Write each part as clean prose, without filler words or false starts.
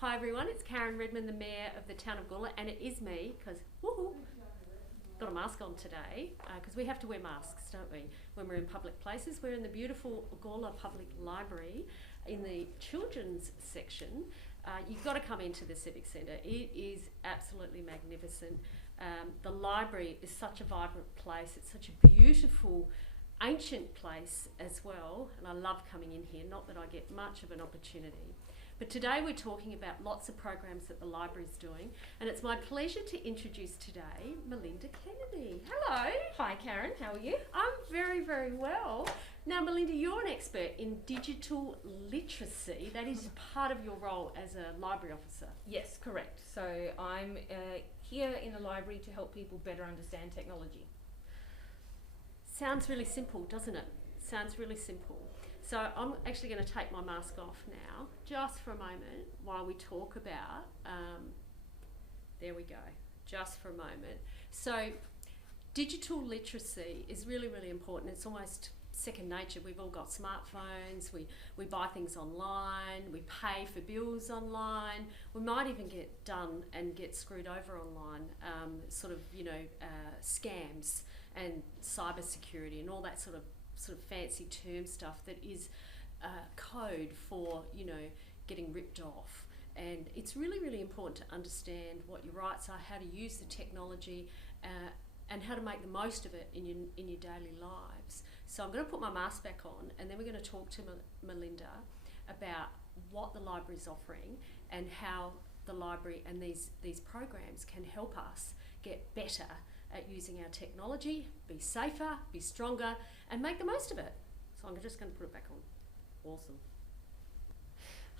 Hi everyone, it's Karen Redman, the Mayor of the town of Gawler, and it is me, because woohoo, got a mask on today, because we have to wear masks, don't we, when we're in public places. We're in the beautiful Gawler Public Library in the children's section. You've got to come into the Civic Centre. It is absolutely magnificent. The library is such a vibrant place. It's such a beautiful, ancient place as well, and I love coming in here, not that I get much of an opportunity. But today we're talking about lots of programs that the library's doing, and it's my pleasure to introduce today Melinda Kennedy. Hello. Hi Karen, how are you? I'm very, very well. Now Melinda, you're an expert in digital literacy. That is part of your role as a library officer. Yes, correct. So I'm here in the library to help people better understand technology. Sounds really simple, doesn't it? Sounds really simple. So I'm actually going to take my mask off now, just for a moment, while we talk about, there we go, just for a moment. So digital literacy is really, really important. It's almost second nature. We've all got smartphones, we buy things online, we pay for bills online, we might even get done and get screwed over online, scams and cyber security and all that sort of fancy term stuff that is code for, getting ripped off. And it's really, really important to understand what your rights are, how to use the technology, and how to make the most of it in your daily lives. So I'm going to put my mask back on, and then we're going to talk to Melinda about what the library is offering and how the library and these programs can help us get better at using our technology, be safer, be stronger, and make the most of it. So I'm just going to put it back on. Awesome.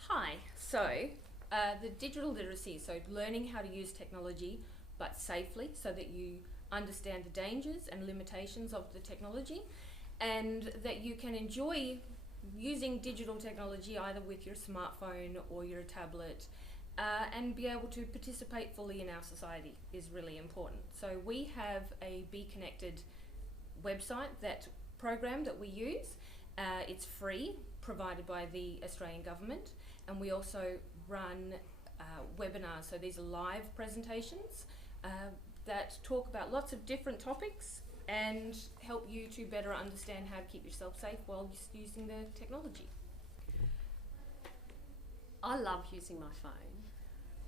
Hi, so the digital literacy, so learning how to use technology but safely so that you understand the dangers and limitations of the technology, and that you can enjoy using digital technology either with your smartphone or your tablet, and be able to participate fully in our society is really important. So we have a Be Connected website, that program that we use. It's free, provided by the Australian government, and we also run webinars. So these are live presentations that talk about lots of different topics and help you to better understand how to keep yourself safe while using the technology. I love using my phone,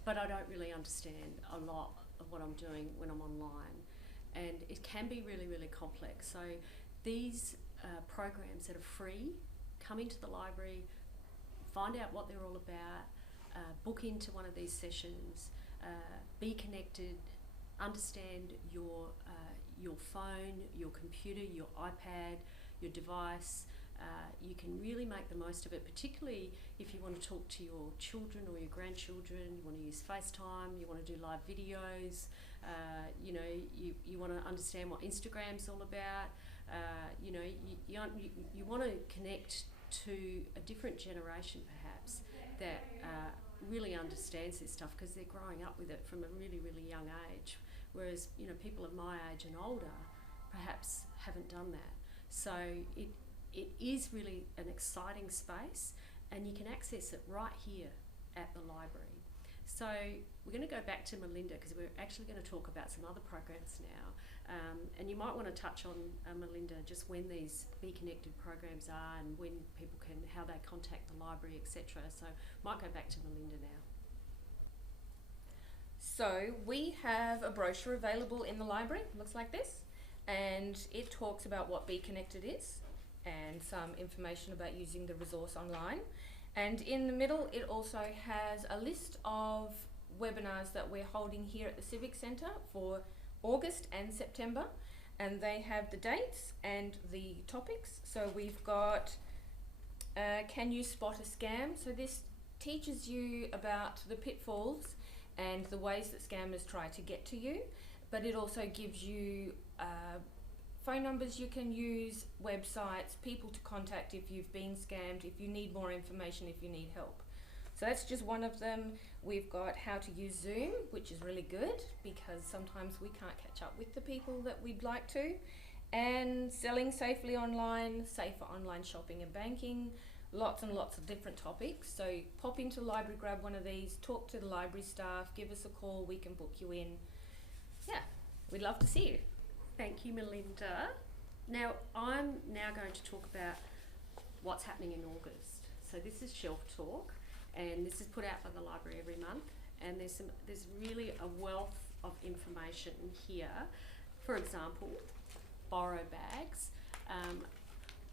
but I don't really understand a lot of what I'm doing when I'm online, and it can be really, really complex. So these programs that are free, come into the library, find out what they're all about, book into one of these sessions, be connected, understand your phone, your computer, your iPad, your device. You can really make the most of it, particularly if you want to talk to your children or your grandchildren. You want to use FaceTime, you want to do live videos, you want to understand what Instagram's all about. You want to connect to a different generation perhaps that really understands this stuff, because they're growing up with it from a really, really young age, whereas people of my age and older perhaps haven't done that. So it is really an exciting space, and you can access it right here at the library. So we're going to go back to Melinda, because we're actually going to talk about some other programs now, and you might want to touch on, Melinda, just when these Be Connected programs are and when people can, how they contact the library, etc. So might go back to Melinda now. So we have a brochure available in the library, looks like this, and it talks about what Be Connected is and some information about using the resource online. And in the middle it also has a list of webinars that we're holding here at the Civic Centre for August and September, and they have the dates and the topics. So we've got Can You Spot a Scam? So this teaches you about the pitfalls and the ways that scammers try to get to you, but it also gives you phone numbers you can use, websites, people to contact if you've been scammed, if you need more information, if you need help. So that's just one of them. We've got how to use Zoom, which is really good because sometimes we can't catch up with the people that we'd like to. And selling safely online, safer online shopping and banking. lots and lots of different topics. So pop into the library, grab one of these, talk to the library staff, give us a call, we can book you in. Yeah, we'd love to see you. Thank you, Melinda. Now, I'm now going to talk about what's happening in August. So this is Shelf Talk, and this is put out by the library every month, and there's really a wealth of information here. For example, borrow bags.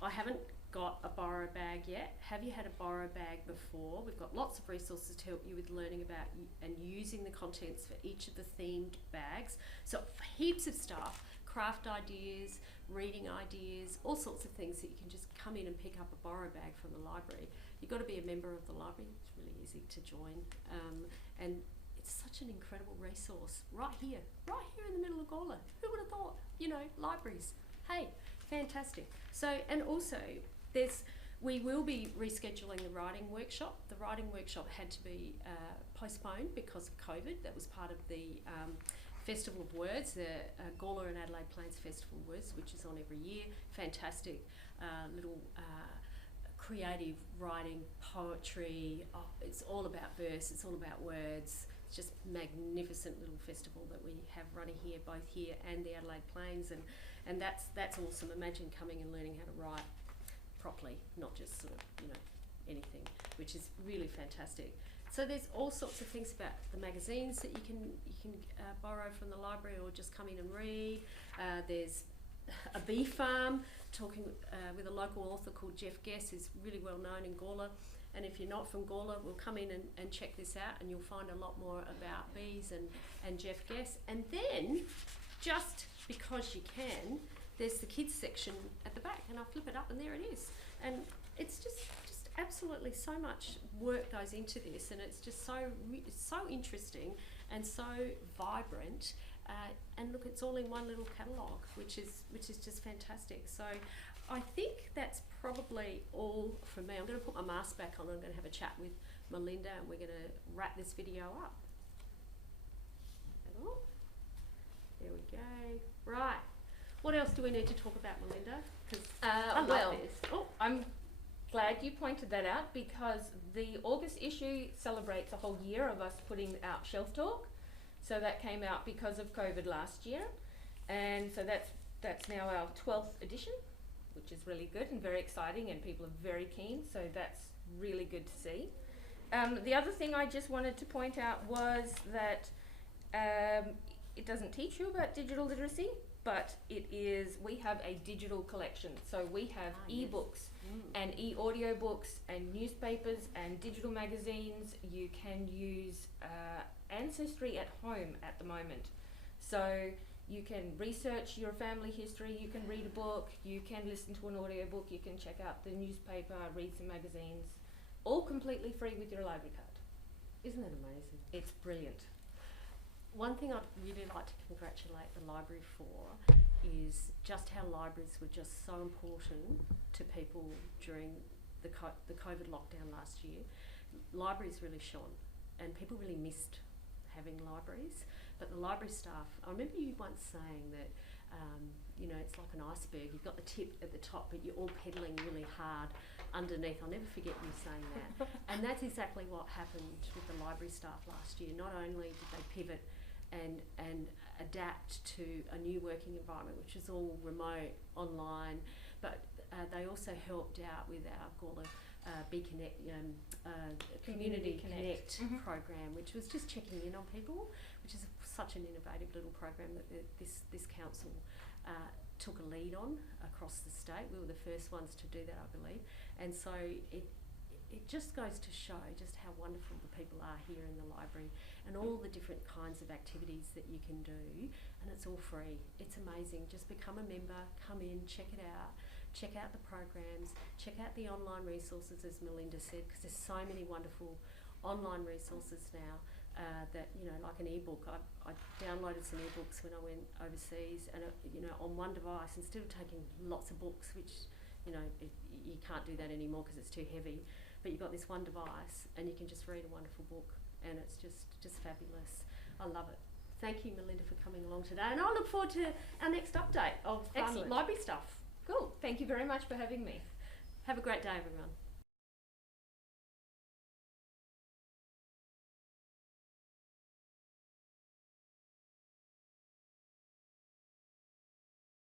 I haven't got a borrow bag yet. Have you had a borrow bag before? We've got lots of resources to help you with learning about and using the contents for each of the themed bags. So heaps of stuff, craft ideas, reading ideas, all sorts of things that you can just come in and pick up a borrow bag from the library. You've got to be a member of the library. It's really easy to join. And it's such an incredible resource right here in the middle of Gawler. Who would have thought? You know, libraries. Hey, fantastic. So, and also, we will be rescheduling the writing workshop. The writing workshop had to be postponed because of COVID. That was part of the Festival of Words, the Gawler and Adelaide Plains Festival of Words, which is on every year. Fantastic little creative writing, poetry. Oh, it's all about verse, it's all about words. It's just magnificent little festival that we have running here, both here and the Adelaide Plains, and that's awesome. Imagine coming and learning how to write properly, not just sort of, you know, anything, which is really fantastic. So there's all sorts of things about the magazines that you can borrow from the library or just come in and read. There's a bee farm, talking with a local author called Jeff Guess, who's really well known in Gawler. And if you're not from Gawler, we'll come in and check this out, and you'll find a lot more about bees and Jeff Guess. And then, just because you can, there's the kids section at the back, and I'll flip it up and there it is. And it's just absolutely so much work goes into this, and it's just so interesting and so vibrant. And look, it's all in one little catalogue, which is just fantastic. So I think that's probably all from me. I'm going to put my mask back on. I'm going to have a chat with Melinda, and we're going to wrap this video up. There we go. Right. What else do we need to talk about, Melinda? Because I love this. Oh, I'm glad you pointed that out, because the August issue celebrates a whole year of us putting out Shelf Talk. So that came out because of COVID last year, and so that's now our 12th edition, which is really good and very exciting, and people are very keen, so that's really good to see. The other thing I just wanted to point out was that it doesn't teach you about digital literacy, but we have a digital collection. So we have ebooks and e-audiobooks and newspapers and digital magazines. You can use Ancestry at home at the moment. So you can research your family history, you can read a book, you can listen to an audiobook, you can check out the newspaper, read some magazines, all completely free with your library card. Isn't that amazing? It's brilliant. One thing I'd really like to congratulate the library for is just how libraries were just so important to people during the COVID lockdown last year. Libraries really shone, and people really missed having libraries. But the library staff, I remember you once saying that, you know, it's like an iceberg. You've got the tip at the top, but you're all pedaling really hard underneath. I'll never forget you saying that. And that's exactly what happened with the library staff last year. Not only did they pivot and adapt to a new working environment, which is all remote, online, but they also helped out with our Gawler Community Connect program, which was just checking in on people, which is such an innovative little program that this council took a lead on across the state. We were the first ones to do that, I believe, and so it just goes to show just how wonderful the people are here in the library, and all the different kinds of activities that you can do, and it's all free. It's amazing. Just become a member, come in, check it out. Check out the programs, check out the online resources, as Melinda said, because there's so many wonderful online resources now that, you know, like an ebook. I downloaded some ebooks when I went overseas, and you know, on one device, instead of taking lots of books, which, you know, you can't do that anymore because it's too heavy, but you've got this one device and you can just read a wonderful book, and it's just fabulous. I love it. Thank you, Melinda, for coming along today, and I look forward to our next update of library stuff. Cool. Thank you very much for having me. Have a great day, everyone.